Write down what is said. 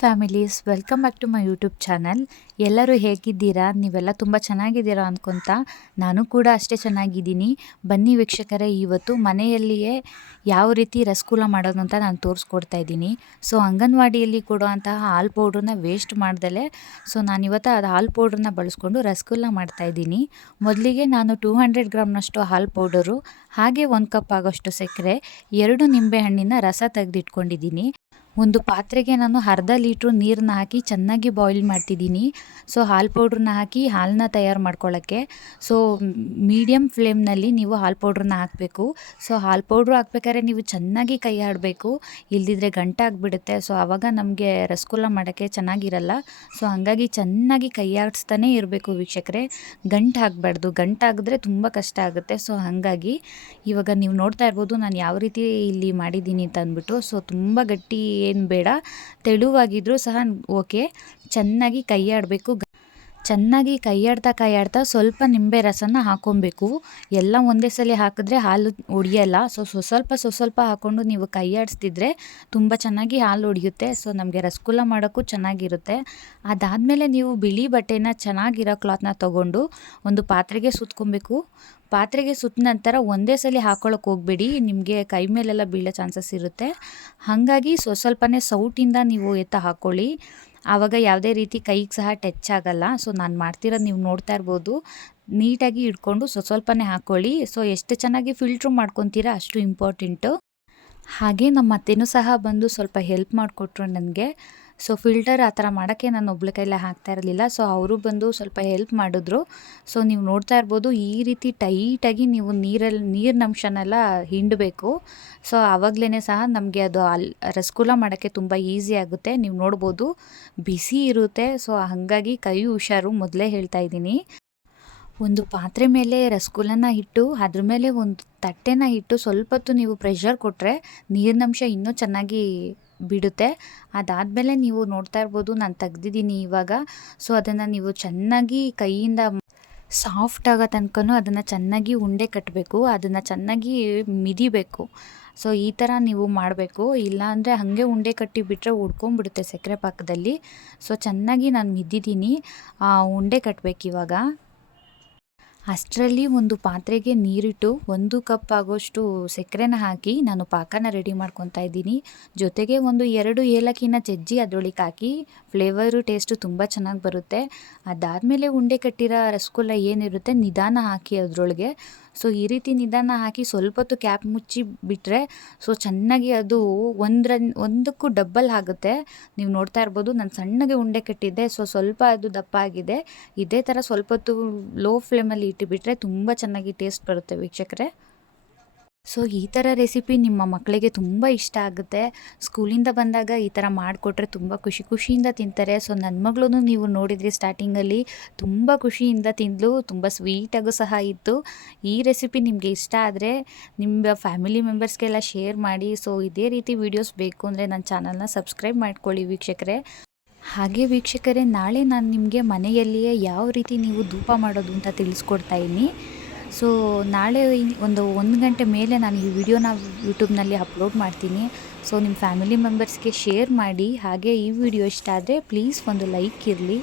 Families, welcome back to my YouTube channel. ಎಲ್ಲರೂ ಹೇಗಿದ್ದೀರಾ? ನೀವೆಲ್ಲ ತುಂಬ ಚೆನ್ನಾಗಿದ್ದೀರಾ ಅಂದ್ಕೊತ ನಾನು ಕೂಡ ಅಷ್ಟೇ ಚೆನ್ನಾಗಿದ್ದೀನಿ. ಬನ್ನಿ ವೀಕ್ಷಕರೇ, ಇವತ್ತು ಮನೆಯಲ್ಲಿಯೇ ಯಾವ ರೀತಿ ರಸಗುಲ್ಲ ಮಾಡೋದು ಅಂತ ನಾನು ತೋರಿಸ್ಕೊಡ್ತಾ ಇದ್ದೀನಿ. ಸೊ, ಅಂಗನವಾಡಿಯಲ್ಲಿ ಕೊಡುವಂತಹ ಹಾಲು ಪೌಡ್ರನ್ನ ವೇಸ್ಟ್ ಮಾಡ್ದಲೇ, ಸೊ ನಾನಿವತ್ತು ಅದು ಹಾಲು ಪೌಡ್ರನ್ನ ಬಳಸ್ಕೊಂಡು ರಸಗುಲ್ಲ ಮಾಡ್ತಾಯಿದ್ದೀನಿ ಮೊದಲಿಗೆ ನಾನು ಟೂ ಹಂಡ್ರೆಡ್ ಗ್ರಾಮ್ನಷ್ಟು ಹಾಲು ಪೌಡರು, ಹಾಗೆ ಒಂದು ಕಪ್ ಆಗೋಷ್ಟು ಸಕ್ಕರೆ, ಎರಡು ನಿಂಬೆಹಣ್ಣಿನ ರಸ ತೆಗೆದಿಟ್ಕೊಂಡಿದ್ದೀನಿ. ಒಂದು ಪಾತ್ರೆಗೆ ನಾನು ಅರ್ಧ ಲೀಟ್ರ್ ನೀರನ್ನ ಹಾಕಿ ಚೆನ್ನಾಗಿ ಬಾಯ್ಲ್ ಮಾಡ್ತಿದ್ದೀನಿ. ಸೊ, ಹಾಲು ಪೌಡ್ರನ್ನ ಹಾಕಿ ಹಾಲನ್ನ ತಯಾರು ಮಾಡ್ಕೊಳ್ಳೋಕ್ಕೆ ಸೊ ಮೀಡಿಯಮ್ ಫ್ಲೇಮ್ನಲ್ಲಿ ನೀವು ಹಾಲು ಪೌಡ್ರನ್ನ ಹಾಕಬೇಕು. ಸೊ, ಹಾಲು ಪೌಡ್ರು ಹಾಕ್ಬೇಕಾದ್ರೆ ನೀವು ಚೆನ್ನಾಗಿ ಕೈ ಆಡಬೇಕು. ಇಲ್ದಿದ್ರೆ ಗಂಟೆ ಆಗಿಬಿಡುತ್ತೆ. ಸೊ ಆವಾಗ ನಮಗೆ ರಸಗುಲ್ಲ ಮಾಡೋಕ್ಕೆ ಚೆನ್ನಾಗಿರಲ್ಲ. ಸೊ, ಹಾಗಾಗಿ ಚೆನ್ನಾಗಿ ಕೈ ಆಡಿಸ್ತಾನೆ ಇರಬೇಕು ವೀಕ್ಷಕರೇ. ಗಂಟು ಹಾಕಬಾರ್ದು ಗಂಟು ಹಾಕಿದ್ರೆ ತುಂಬ ಕಷ್ಟ ಆಗುತ್ತೆ. ಸೊ, ಹಾಗಾಗಿ ಇವಾಗ ನೀವು ನೋಡ್ತಾ ಇರ್ಬೋದು ನಾನು ಯಾವ ರೀತಿ ಇಲ್ಲಿ ಮಾಡಿದ್ದೀನಿ ಅಂತ ಅಂದ್ಬಿಟ್ಟು. ಸೊ, ತುಂಬ ಗಟ್ಟಿ ಏನು ಬೇಡ ತೆಳುವಾಗಿದ್ದರೂ ಸಹ ಓಕೆ ಚೆನ್ನಾಗಿ ಕೈ ಆಡಬೇಕು ಚೆನ್ನಾಗಿ ಕೈಯಾಡ್ತಾ ಕೈಯಾಡ್ತಾ ಸ್ವಲ್ಪ ನಿಂಬೆ ರಸನ ಹಾಕ್ಕೊಬೇಕು ಎಲ್ಲ ಒಂದೇ ಸಲ ಹಾಕಿದ್ರೆ ಹಾಲು ಒಡೆಯಲ್ಲ ಸೊ ಸ್ವಲ್ಪ ಸ್ವಲ್ಪ ಹಾಕ್ಕೊಂಡು ನೀವು ಕೈಯಾಡಿಸ್ತಿದ್ರೆ ತುಂಬ ಚೆನ್ನಾಗಿ ಹಾಲು ಒಡೆಯುತ್ತೆ ಸೊ ನಮಗೆ ರಸಗುಲ್ಲ ಮಾಡೋಕ್ಕೂ ಚೆನ್ನಾಗಿರುತ್ತೆ. ಅದಾದಮೇಲೆ ನೀವು ಬಿಳಿ ಬಟ್ಟೆನ ಚೆನ್ನಾಗಿರೋ ಕ್ಲಾತ್ನ ತೊಗೊಂಡು ಒಂದು ಪಾತ್ರೆಗೆ ಸುತ್ಕೊಬೇಕು. ಪಾತ್ರೆಗೆ ಸುತ್ತ ನಂತರ ಒಂದೇ ಸಲ ಹಾಕ್ಕೊಳಕ್ಕೆ ಹೋಗಬೇಡಿ. ನಿಮಗೆ ಕೈ ಮೇಲೆಲ್ಲ ಬೀಳೋ ಚಾನ್ಸಸ್ ಇರುತ್ತೆ. ಹಾಗಾಗಿ ಸ್ವಸ್ವಲ್ಪನೇ ಸೌಟಿಂದ ನೀವು ಎತ್ತ ಹಾಕ್ಕೊಳ್ಳಿ ಆವಾಗ ಯಾವುದೇ ರೀತಿ ಕೈಗೆ ಸಹ ಟಚ್ ಆಗಲ್ಲ. ಸೊ ನಾನು ಮಾಡ್ತಿರೋದು ನೀವು ನೋಡ್ತಾ ಇರ್ಬೋದು. ನೀಟಾಗಿ ಇಟ್ಕೊಂಡು ಸ್ವಲ್ಪ ಸ್ವಲ್ಪನೇ ಹಾಕ್ಕೊಳ್ಳಿ ಸೊ ಎಷ್ಟು ಚೆನ್ನಾಗಿ ಫಿಲ್ಟ್ರು ಮಾಡ್ಕೊತೀರಾ ಅಷ್ಟು ಇಂಪಾರ್ಟೆಂಟು ಹಾಗೆ ನಮ್ಮ ಅತ್ತೆನೂ ಸಹ ಬಂದು ಸ್ವಲ್ಪ ಹೆಲ್ಪ್ ಮಾಡಿಕೊಟ್ರು ನನಗೆ. ಸೊ ಫಿಲ್ಟರ್ ಆ ಥರ ಮಾಡೋಕ್ಕೆ ನಾನು ಒಬ್ಳ ಕೈಲೇ ಹಾಕ್ತಾ ಇರಲಿಲ್ಲ. ಸೊ ಅವರು ಬಂದು ಸ್ವಲ್ಪ ಹೆಲ್ಪ್ ಮಾಡಿದ್ರು. ಸೊ ನೀವು ನೋಡ್ತಾ ಇರ್ಬೋದು, ಈ ರೀತಿ ಟೈಟಾಗಿ ನೀವು ನೀರಲ್ಲಿ ನೀರಿನ ಅಂಶನೆಲ್ಲ ಹಿಂಡಬೇಕು. ಸೊ ಆವಾಗಲೇ ಸಹ ನಮಗೆ ಅದು ಅಲ್ಲಿ ರಸಗುಲ್ಲ ಮಾಡೋಕ್ಕೆ ತುಂಬ ಈಸಿ ಆಗುತ್ತೆ. ನೀವು ನೋಡ್ಬೋದು, ಬಿಸಿ ಇರುತ್ತೆ. ಸೊ ಹಾಗಾಗಿ ಕೈ ಹುಷಾರು ಮೊದಲೇ ಹೇಳ್ತಾ ಇದ್ದೀನಿ. ಒಂದು ಪಾತ್ರೆ ಮೇಲೆ ರಸಗುಲ್ಲನ ಇಟ್ಟು ಅದ್ರ ಮೇಲೆ ಒಂದು ತಟ್ಟೆನ ಇಟ್ಟು ಸ್ವಲ್ಪ ಹೊತ್ತು ನೀವು ಪ್ರೆಷರ್ ಕೊಟ್ಟರೆ ನೀರಿನಂಶ ಇನ್ನೂ ಚೆನ್ನಾಗಿ ಬಿಡುತ್ತೆ. ಅದಾದಮೇಲೆ ನೀವು ನೋಡ್ತಾ ಇರ್ಬೋದು, ನಾನು ತೆಗ್ದಿದ್ದೀನಿ ಇವಾಗ. ಸೊ ಅದನ್ನು ನೀವು ಚೆನ್ನಾಗಿ ಕೈಯಿಂದ ಸಾಫ್ಟ್ ಆಗೋ ತನಕನೂ ಅದನ್ನು ಚೆನ್ನಾಗಿ ಉಂಡೆ ಕಟ್ಟಬೇಕು ಅದನ್ನು ಚೆನ್ನಾಗಿ ಮಿದಿಬೇಕು. ಸೊ ಈ ಥರ ನೀವು ಮಾಡಬೇಕು. ಇಲ್ಲಾಂದರೆ ಹಾಗೆ ಉಂಡೆ ಕಟ್ಟಿ ಬಿಟ್ಟರೆ ಉಡ್ಕೊಂಬಿಡುತ್ತೆ ಸಕ್ಕರೆ ಪಾಕದಲ್ಲಿ. ಸೊ ಚೆನ್ನಾಗಿ ನಾನು ಮಿದ್ದಿದ್ದೀನಿ ಉಂಡೆ ಕಟ್ಟಬೇಕು ಇವಾಗ. ಅಷ್ಟರಲ್ಲಿ ಒಂದು ಪಾತ್ರೆಗೆ ನೀರಿಟ್ಟು ಒಂದು ಕಪ್ ಆಗೋಷ್ಟು ಸಕ್ಕರೆನ ಹಾಕಿ ನಾನು ಪಾಕನ ರೆಡಿ ಮಾಡ್ಕೊತಾ ಇದ್ದೀನಿ. ಜೊತೆಗೆ ಒಂದು ಎರಡು ಏಲಕ್ಕಿನ ಜಜ್ಜಿ ಅದರೊಳಗೆ ಹಾಕಿ ಫ್ಲೇವರು ಟೇಸ್ಟು ತುಂಬ ಚೆನ್ನಾಗಿ ಬರುತ್ತೆ. ಅದಾದಮೇಲೆ ಉಂಡೆ ಕಟ್ಟಿರೋ ರಸಗುಲ್ಲ ಏನಿರುತ್ತೆ, ನಿಧಾನ ಹಾಕಿ ಅದರೊಳಗೆ ಸೊ ಈ ರೀತಿ ನಿಧಾನ ಹಾಕಿ ಸ್ವಲ್ಪ ಹೊತ್ತು ಕ್ಯಾಪ್ ಮುಚ್ಚಿ ಬಿಟ್ಟರೆ ಸೊ ಚೆನ್ನಾಗಿ ಅದು ಒಂದರ, ಒಂದಕ್ಕೂ ಡಬ್ಬಲ್ ಆಗುತ್ತೆ. ನೀವು ನೋಡ್ತಾ ಇರ್ಬೋದು, ನಾನು ಸಣ್ಣಗೆ ಉಂಡೆ ಕಟ್ಟಿದ್ದೆ ಸೊ ಸ್ವಲ್ಪ ಅದು ದಪ್ಪ ಆಗಿದೆ. ಇದೇ ಥರ ಸ್ವಲ್ಪ ಹೊತ್ತು ಲೋ ಫ್ಲೇಮಲ್ಲಿ ಇಟ್ಟುಬಿಟ್ರೆ ತುಂಬ ಚೆನ್ನಾಗಿ ಟೇಸ್ಟ್ ಬರುತ್ತೆ ವೀಕ್ಷಕರೇ. ಸೊ, ಈ ಥರ ರೆಸಿಪಿ ನಿಮ್ಮ ಮಕ್ಕಳಿಗೆ ತುಂಬ ಇಷ್ಟ ಆಗುತ್ತೆ. ಸ್ಕೂಲಿಂದ ಬಂದಾಗ ಈ ಥರ ಮಾಡಿಕೊಟ್ರೆ ತುಂಬ ಖುಷಿ, ಖುಷಿಯಿಂದ ತಿಂತಾರೆ. ಸೊ ನನ್ನ ಮಗಳೂ ನೀವು ನೋಡಿದ್ರಿ ಸ್ಟಾರ್ಟಿಂಗಲ್ಲಿ ತುಂಬ ಖುಷಿಯಿಂದ ತಿಂದಲು, ತುಂಬ ಸ್ವೀಟಾಗೂ ಸಹ ಇತ್ತು. ಈ ರೆಸಿಪಿ ನಿಮಗೆ ಇಷ್ಟ ಆದರೆ ನಿಮ್ಮ ಫ್ಯಾಮಿಲಿ ಮೆಂಬರ್ಸ್ಗೆಲ್ಲ ಶೇರ್ ಮಾಡಿ. ಸೊ, ಇದೇ ರೀತಿ ವೀಡಿಯೋಸ್ ಬೇಕು ಅಂದರೆ ನನ್ನ ಚಾನಲ್ನ ಸಬ್ಸ್ಕ್ರೈಬ್ ಮಾಡ್ಕೊಳ್ಳಿ ವೀಕ್ಷಕರೇ. ಹಾಗೆ ವೀಕ್ಷಕರೇ, ನಾಳೆ ನಾನು ನಿಮಗೆ ಮನೆಯಲ್ಲಿಯೇ ಯಾವ ರೀತಿ ನೀವು ಧೂಪ ಮಾಡೋದು ಅಂತ ತಿಳಿಸ್ಕೊಡ್ತಾ ಇದ್ದೀನಿ. ಸೊ ನಾಳೆ ಒಂದು ಒಂದು ಗಂಟೆ ಮೇಲೆ ನಾನು ಈ ವಿಡಿಯೋನ ಯೂಟ್ಯೂಬ್ನಲ್ಲಿ ಅಪ್ಲೋಡ್ ಮಾಡ್ತೀನಿ. ಸೊ ನಿಮ್ಮ ಫ್ಯಾಮಿಲಿ ಮೆಂಬರ್ಸ್ಗೆ ಶೇರ್ ಮಾಡಿ. ಹಾಗೆ ಈ ವಿಡಿಯೋ ಇಷ್ಟ ಆದರೆ ಪ್ಲೀಸ್ ಒಂದು ಲೈಕ್ ಇರಲಿ.